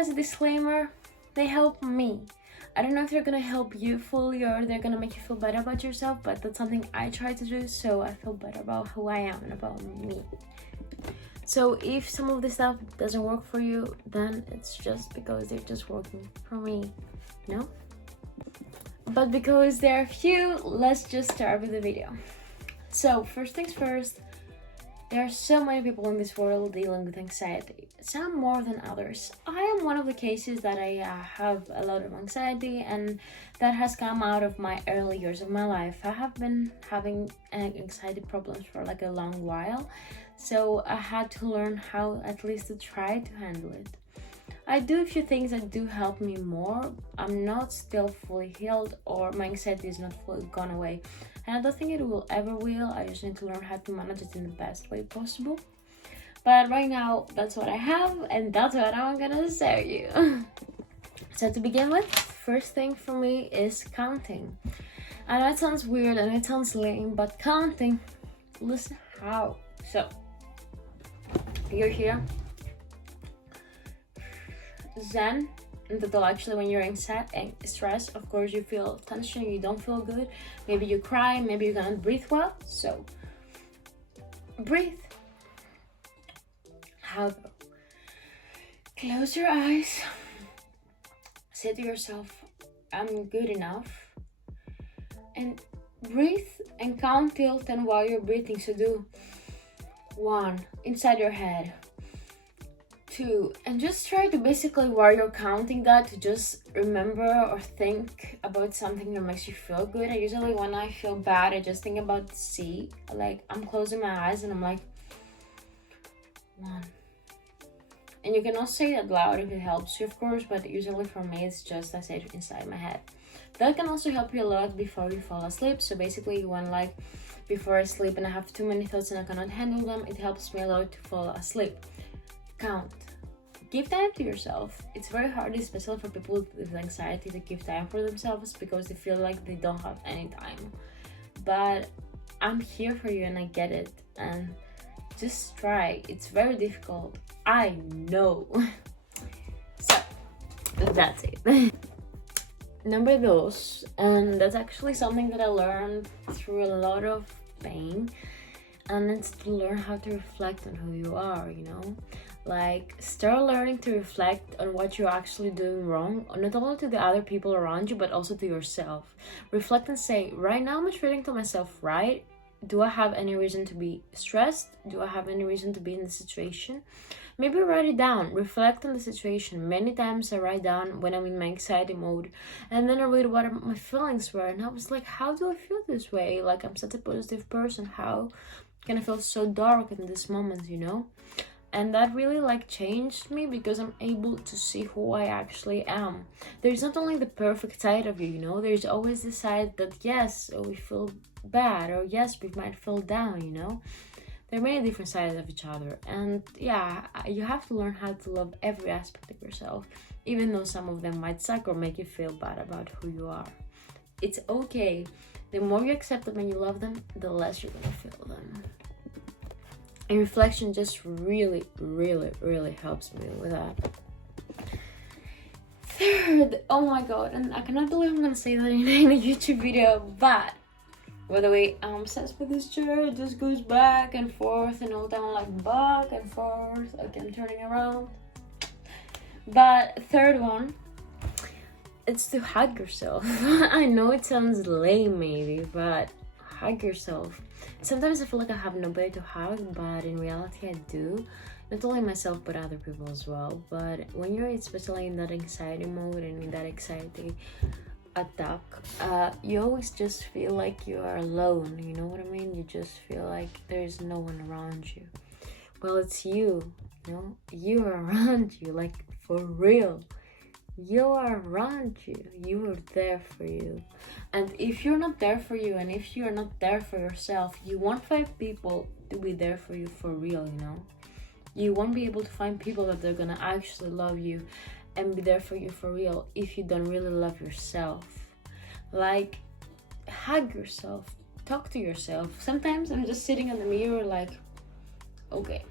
as a disclaimer, they help me. I don't know if they're gonna help you fully or they're gonna make you feel better about yourself, but that's something I try to do so I feel better about who I am and about me. So if some of this stuff doesn't work for you, then it's just because they're just working for me, you know? But because there are few, let's just start with the video. So first things first, there are so many people in this world dealing with anxiety, some more than others. I am one of the cases that I have a lot of anxiety, and that has come out of my early years of my life. I have been having anxiety problems for like a long while, so I had to learn how at least to try to handle it. I do a few things that do help me more. I'm not still fully healed, or my anxiety is not fully gone away. And I don't think it will ever will. I just need to learn how to manage it in the best way possible. But right now, that's what I have, and that's what I'm gonna show you. So to begin with, first thing for me is counting. I know it sounds weird and it sounds lame, but counting, listen how. So, you're here. Zen, until actually when you're stressed, of course you feel tension, you don't feel good, maybe you cry, maybe you can't breathe well. So breathe. How? Close your eyes, say to yourself, I'm good enough, and breathe and count till 10 while you're breathing. So do 1 inside your head, 2, and just try to basically, while you're counting that, to just remember or think about something that makes you feel good. I usually, when I feel bad, I just think about the sea. Like, I'm closing my eyes and I'm like, 1. And you can also say that loud if it helps you, of course, but usually for me it's just I say it inside my head. That can also help you a lot before you fall asleep. So basically, when like before I sleep and I have too many thoughts and I cannot handle them, it helps me a lot to fall asleep. Count. Give time to yourself. It's very hard, especially for people with anxiety, to give time for themselves because they feel like they don't have any time. But I'm here for you and I get it. And just try. It's very difficult, I know. So that's it. Number 2, and that's actually something that I learned through a lot of pain, and it's to learn how to reflect on who you are, you know? Like, start learning to reflect on what you're actually doing wrong, not only to the other people around you, but also to yourself. Reflect and say, right now I'm treating to myself right? Do I have any reason to be stressed? Do I have any reason to be in the situation? Maybe write it down, reflect on the situation. Many times I write down when I'm in my anxiety mode, and then I read what my feelings were, and I was like, how do I feel this way? Like, I'm such a positive person, how can I feel so dark in this moment, you know? And that really like changed me because I'm able to see who I actually am. There's not only the perfect side of you, you know, there's always the side that yes, we feel bad, or yes, we might feel down, you know. There are many different sides of each other, and yeah, you have to learn how to love every aspect of yourself, even though some of them might suck or make you feel bad about who you are. It's okay. The more you accept them and you love them, the less you're gonna feel them. And reflection just really, really, really helps me with that. 3rd, oh my god, and I cannot believe I'm gonna say that in a YouTube video, but by the way, I'm obsessed with this chair. It just goes back and forth and all the time, like back and forth, like I'm turning around. But 3rd one, it's to hug yourself. I know it sounds lame maybe, but hug yourself. Sometimes I feel like I have nobody to hug, but in reality I do. Not only myself, but other people as well. But when you're especially in that anxiety mode and in that anxiety attack, you always just feel like you are alone, you know what I mean? You just feel like there's no one around you. Well, it's you, you know? You are around you, like for real. You are around you. You are there for you. And if you're not there for you, and if you're not there for yourself, you won't find people to be there for you for real, you know? You won't be able to find people that they're gonna actually love you and be there for you for real if you don't really love yourself. Like, hug yourself, talk to yourself. Sometimes I'm just sitting in the mirror like, okay,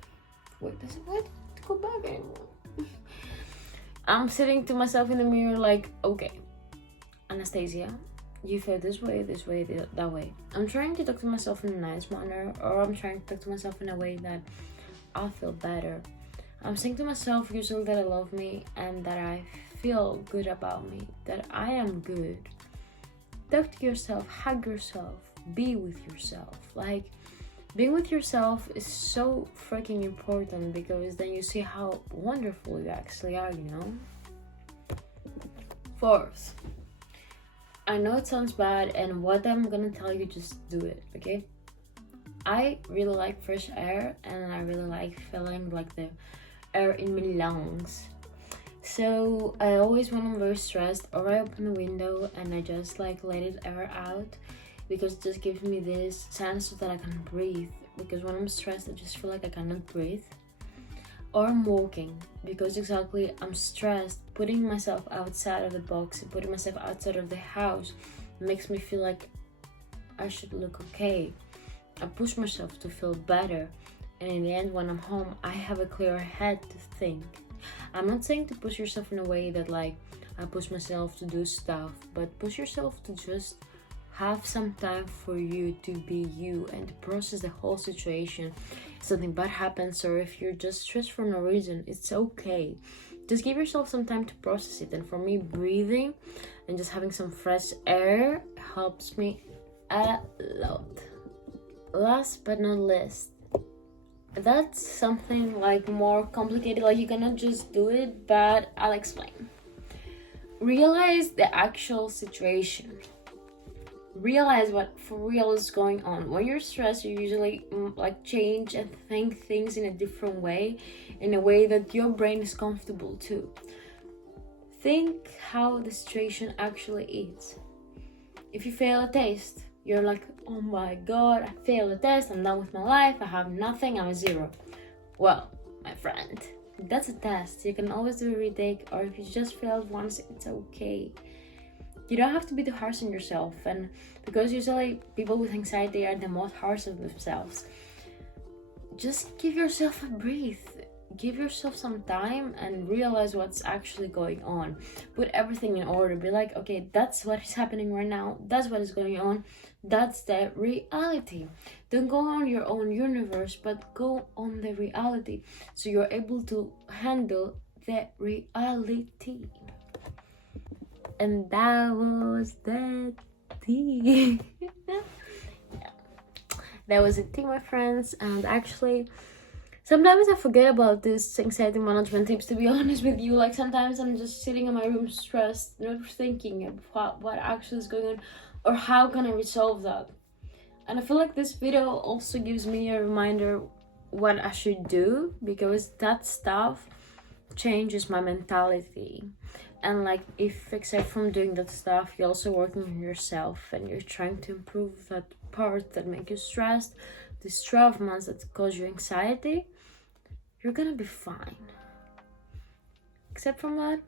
wait, does it want to go back anymore? I'm sitting to myself in the mirror like, okay, Anastasia, you feel this way, that way. I'm trying to talk to myself in a nice manner, or I'm trying to talk to myself in a way that I'll feel better. I'm saying to myself usually that I love me and that I feel good about me, that I am good. Talk to yourself, hug yourself, be with yourself. Like, being with yourself is so freaking important, because then you see how wonderful you actually are, you know? Fourth, I know it sounds bad, and what I'm gonna tell you, just do it, okay? I really like fresh air, and I really like feeling like the air in my lungs. So I always, when I'm very stressed, or I open the window and I just like let it air out, because it just gives me this sense that I can breathe. Because when I'm stressed, I just feel like I cannot breathe. Or I'm walking, because exactly I'm stressed. Putting myself outside of the box and putting myself outside of the house makes me feel like I should look okay. I push myself to feel better, and in the end, when I'm home, I have a clearer head to think. I'm not saying to push yourself in a way that like I push myself to do stuff, but push yourself to just have some time for you to be you and to process the whole situation. If something bad happens, or if you're just stressed for no reason, it's okay. Just give yourself some time to process it. And for me, breathing and just having some fresh air helps me a lot. Last but not least, that's something like more complicated, like you cannot just do it, but I'll explain. Realize the actual situation. Realize what for real is going on. When you're stressed, you usually like change and think things in a different way, in a way that your brain is comfortable too. Think how the situation actually is. If you fail a test, you're like, oh my god, I failed a test, I'm done with my life, I have nothing, I'm a zero. Well, my friend, that's a test. You can always do a retake, or if you just failed once, it's okay. You don't have to be too harsh on yourself, and because usually people with anxiety are the most harsh on themselves. Just give yourself a breath. Give yourself some time and realize what's actually going on. Put everything in order. Be like, okay, that's what is happening right now. That's what is going on. That's the reality. Don't go on your own universe, but go on the reality, so you're able to handle the reality. And that was the tea. Yeah. That was it, my friends. And actually, sometimes I forget about this anxiety management tips, to be honest with you. Like, sometimes I'm just sitting in my room stressed, not thinking about what actually is going on, or how can I resolve that. And I feel like this video also gives me a reminder what I should do, because that stuff changes my mentality. And like, if except from doing that stuff, you're also working on yourself and you're trying to improve that part that make you stressed, these traumas that cause you anxiety, you're gonna be fine. Except from that,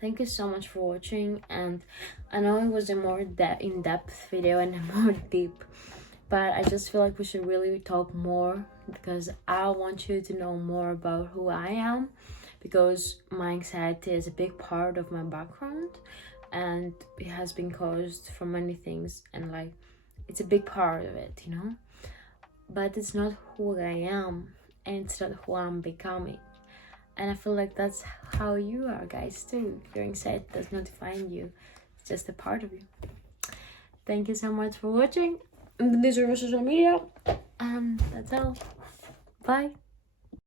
thank you so much for watching. And I know it was a more in-depth video and a more deep, but I just feel like we should really talk more, because I want you to know more about who I am, because my anxiety is a big part of my background, and it has been caused from many things, and like, it's a big part of it, you know, but it's not who I am, and it's not who I'm becoming. And I feel like that's how you are, guys, too. Your anxiety does not define you. It's just a part of you. Thank you so much for watching. These are my social media. And that's all. Bye.